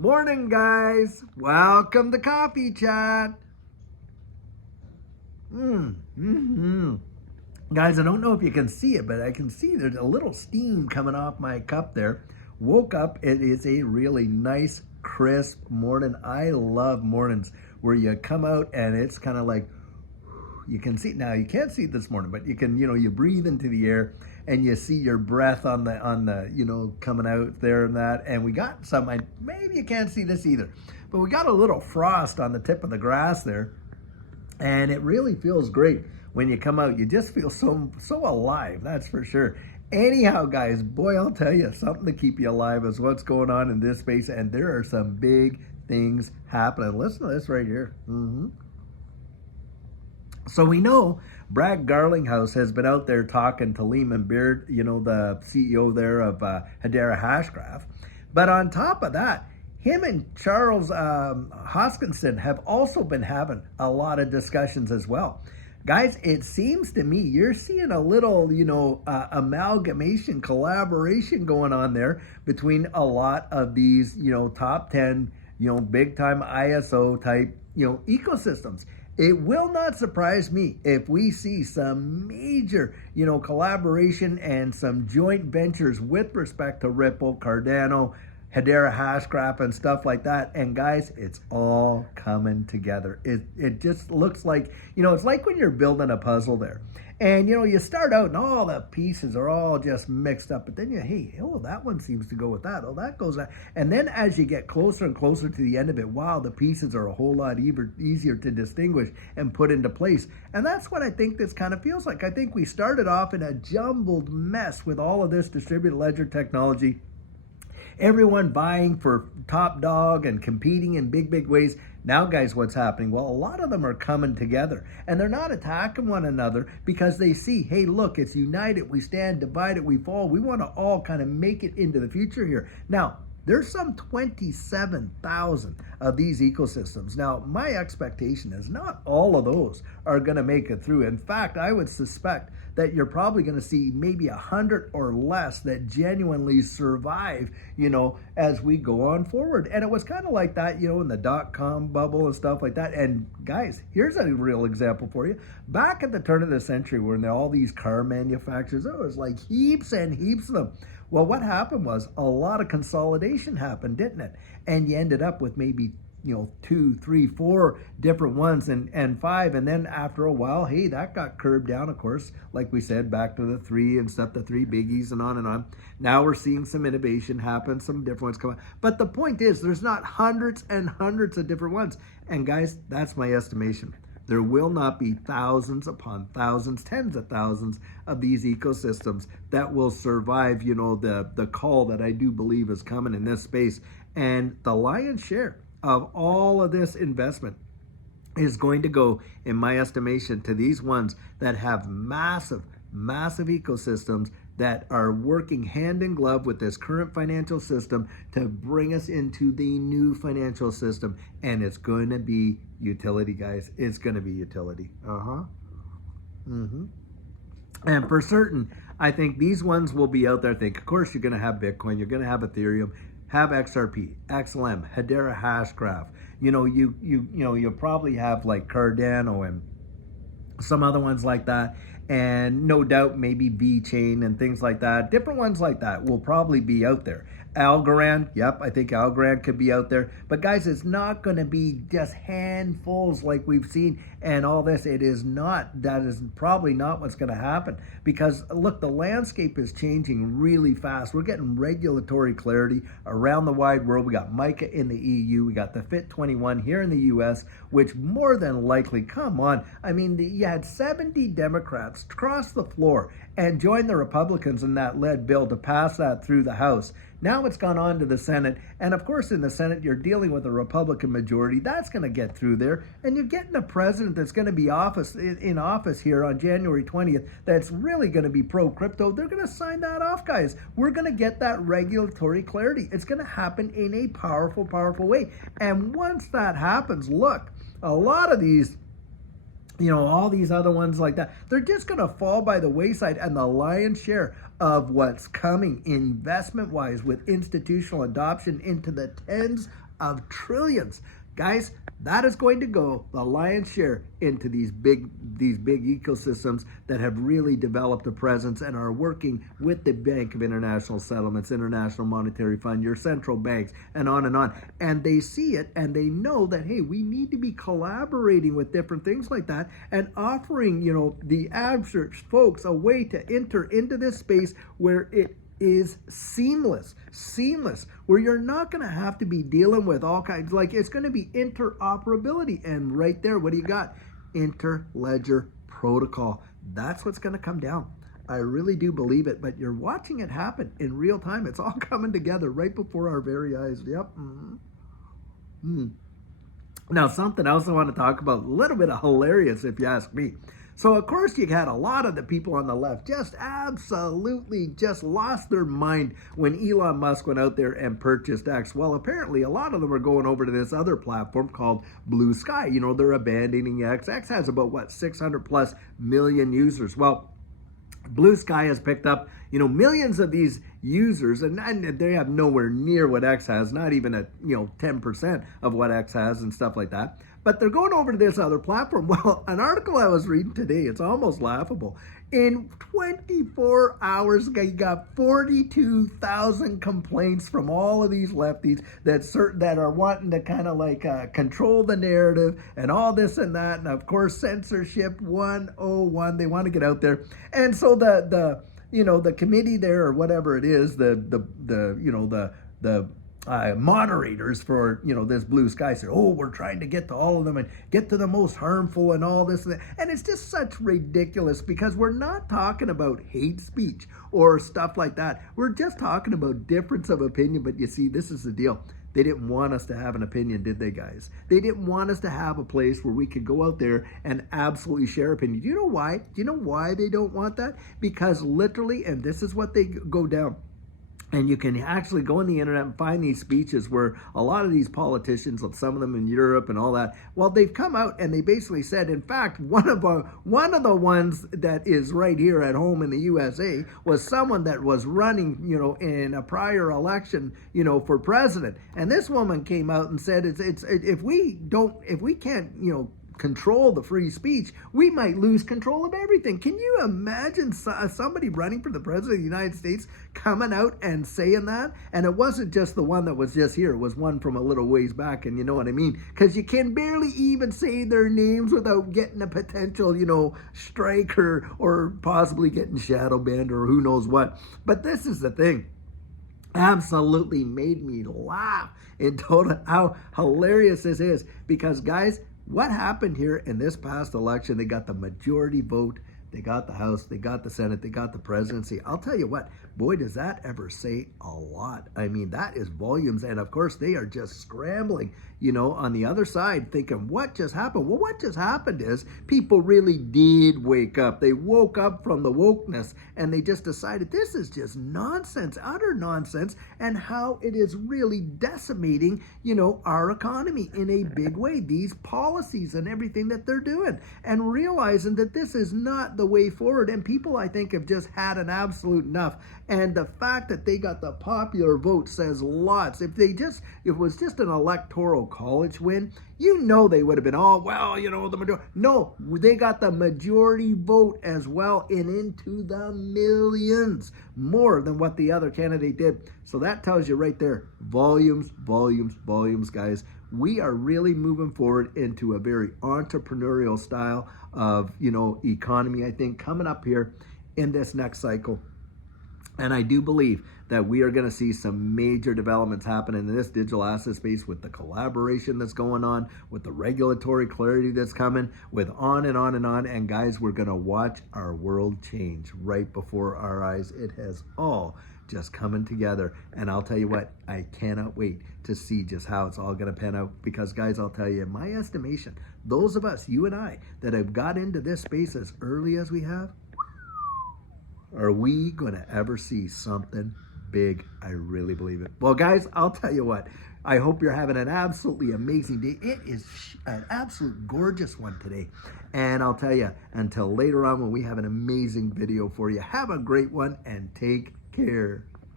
Morning, guys. Welcome to Coffee Chat. Guys, I don't know if you can see it, but I can see there's a little steam coming off my cup there. Woke up. It is a really nice, crisp morning. I love mornings where you come out and it's kind of like, you can see now. You can't see it this morning, but you can. You breathe into the air and you see your breath on the coming out there and that. And we got some. Maybe you can't see this either, but we got a little frost on the tip of the grass there, and it really feels great when you come out. You just feel so alive. That's for sure. Anyhow, guys, boy, I'll tell you, something to keep you alive is what's going on in this space, and there are some big things happening. Listen to this right here. So we know Brad Garlinghouse has been out there talking to Lehman Beard, the CEO there of Hedera Hashgraph. But on top of that, him and Charles Hoskinson have also been having a lot of discussions as well. Guys, it seems to me you're seeing a little, amalgamation, collaboration going on there between a lot of these, top 10, big time ISO type, ecosystems. It will not surprise me if we see some major, collaboration and some joint ventures with respect to Ripple, Cardano, Hedera Hashgraph and stuff like that. And guys, it's all coming together. It just looks like, it's like when you're building a puzzle there. And, you start out and all the pieces are all just mixed up. But then that one seems to go with that. Oh, that goes that. And then as you get closer and closer to the end of it, wow, the pieces are a whole lot easier to distinguish and put into place. And that's what I think this kind of feels like. I think we started off in a jumbled mess with all of this distributed ledger technology. Everyone vying for top dog and competing in big ways. Now, guys, what's happening? Well, a lot of them are coming together and they're not attacking one another because they see, hey, look, it's united. We stand, divided, we fall. We want to all kind of make it into the future here. Now, there's some 27,000 of these ecosystems. Now, my expectation is not all of those are going to make it through. In fact, I would suspect that you're probably going to see maybe 100 or less that genuinely survive, as we go on forward. And it was kind of like that, in the dot-com bubble and stuff like that. And guys, here's a real example for you. Back at the turn of the century, when all these car manufacturers, there was like heaps and heaps of them. Well, what happened was a lot of consolidation happened, didn't it? And you ended up with maybe 2, 3, 4 different ones and 5. And then after a while, hey, that got curbed down, of course, like we said, back to the 3 and stuff, the 3 biggies and on and on. Now we're seeing some innovation happen, some different ones come out. But the point is, there's not hundreds and hundreds of different ones. And guys, that's my estimation. There will not be thousands upon thousands, tens of thousands of these ecosystems that will survive, the call that I do believe is coming in this space. And the lion's share of all of this investment is going to go, in my estimation, to these ones that have massive ecosystems that are working hand in glove with this current financial system to bring us into the new financial system. And it's going to be utility, guys. It's going to be utility. And for certain, I think these ones will be out there. I think, of course, you're going to have Bitcoin, you're going to have Ethereum, have XRP, XLM, Hedera Hashgraph. You'll probably have like Cardano and some other ones like that. And no doubt maybe VeChain and things like that. Different ones like that will probably be out there. Algorand, yep, I think Algorand could be out there. But guys, it's not going to be just handfuls like we've seen and all this. It is not. That is probably not what's going to happen. Because, look, the landscape is changing really fast. We're getting regulatory clarity around the wide world. We got MiCA in the EU. We got the FIT21 here in the US, which more than likely, come on. I mean, you had 70 Democrats cross the floor and join the Republicans in that lead bill to pass that through the House. Now it's gone on to the Senate. And of course, in the Senate, you're dealing with a Republican majority. That's going to get through there. And you're getting a president that's going to be in office here on January 20th that's really going to be pro-crypto. They're going to sign that off, guys. We're going to get that regulatory clarity. It's going to happen in a powerful way. And once that happens, look, a lot of these all these other ones like that, they're just going to fall by the wayside. And the lion's share of what's coming investment-wise with institutional adoption into the tens of trillions. Guys, that is going to go the lion's share into these big ecosystems that have really developed a presence and are working with the Bank of International Settlements, International Monetary Fund, your central banks, and on and on. And they see it and they know that, hey, we need to be collaborating with different things like that and offering, the average folks a way to enter into this space where it is seamless, where you're not going to have to be dealing with all kinds, like it's going to be interoperability. And right there, what do you got? Interledger protocol. That's what's going to come down. I really do believe it, but you're watching it happen in real time. It's all coming together right before our very eyes. Yep. Now, something else I want to talk about, a little bit of hilarious if you ask me. So, of course, you had a lot of the people on the left just absolutely just lost their mind when Elon Musk went out there and purchased X. Well, apparently, a lot of them are going over to this other platform called Blue Sky. They're abandoning X. X has about, 600 plus million users. Well, Blue Sky has picked up, millions of these users, and they have nowhere near what X has, not even at, 10% of what X has and stuff like that. But they're going over to this other platform. Well, an article I was reading today, it's almost laughable. In 24 hours, you got 42,000 complaints from all of these lefties that are wanting to kind of control the narrative and all this and that. And of course, censorship 101, they want to get out there. And so the committee there, or whatever it is, the moderators for this Blue Sky said, oh, we're trying to get to all of them and get to the most harmful and all this and that. And it's just such ridiculous, because we're not talking about hate speech or stuff like that. We're just talking about difference of opinion. But you see, this is the deal. They didn't want us to have an opinion, did they, guys? They didn't want us to have a place where we could go out there and absolutely share opinion. Do you know why? Do you know why they don't want that? Because literally, and this is what they go down. And you can actually go on the internet and find these speeches where a lot of these politicians, some of them in Europe and all that, well, they've come out and they basically said, in fact, one of the ones that is right here at home in the USA was someone that was running, in a prior election, for president. And this woman came out and said, if we can't, control the free speech, we might lose control of everything. Can you imagine somebody running for the president of the United States coming out and saying that? And it wasn't just the one that was just here. It was one from a little ways back, and you know what I mean? Because you can barely even say their names without getting a potential, strike or possibly getting shadow banned or who knows what. But this is the thing. Absolutely made me laugh in total how hilarious this is, because guys, what happened here in this past election? They got the majority vote. They got the House. They got the Senate. They got the presidency. I'll tell you what, boy, does that ever say a lot. I mean, that is volumes. And of course, they are just scrambling, on the other side, thinking, what just happened? Well, what just happened is people really did wake up. They woke up from the wokeness and they just decided this is just nonsense, utter nonsense, and how it is really decimating, our economy in a big way. These policies and everything that they're doing, and realizing that this is not the way forward. And people, I think, have just had an absolute enough. And the fact that they got the popular vote says lots. If it was just an electoral college win, they would have been all, the majority. No, they got the majority vote as well, and into the millions, more than what the other candidate did. So that tells you right there, volumes, guys. We are really moving forward into a very entrepreneurial style of, economy, I think, coming up here in this next cycle. And I do believe that we are going to see some major developments happen in this digital asset space, with the collaboration that's going on, with the regulatory clarity that's coming, with on and on and on. And guys, we're going to watch our world change right before our eyes. It has all just coming together. And I'll tell you what, I cannot wait to see just how it's all going to pan out. Because guys, I'll tell you, in my estimation, those of us, you and I, that have got into this space as early as we have, are we going to ever see something big? I really believe it. Well, guys, I'll tell you what. I hope you're having an absolutely amazing day. It is an absolute gorgeous one today. And I'll tell you, until later on when we have an amazing video for you, have a great one and take care.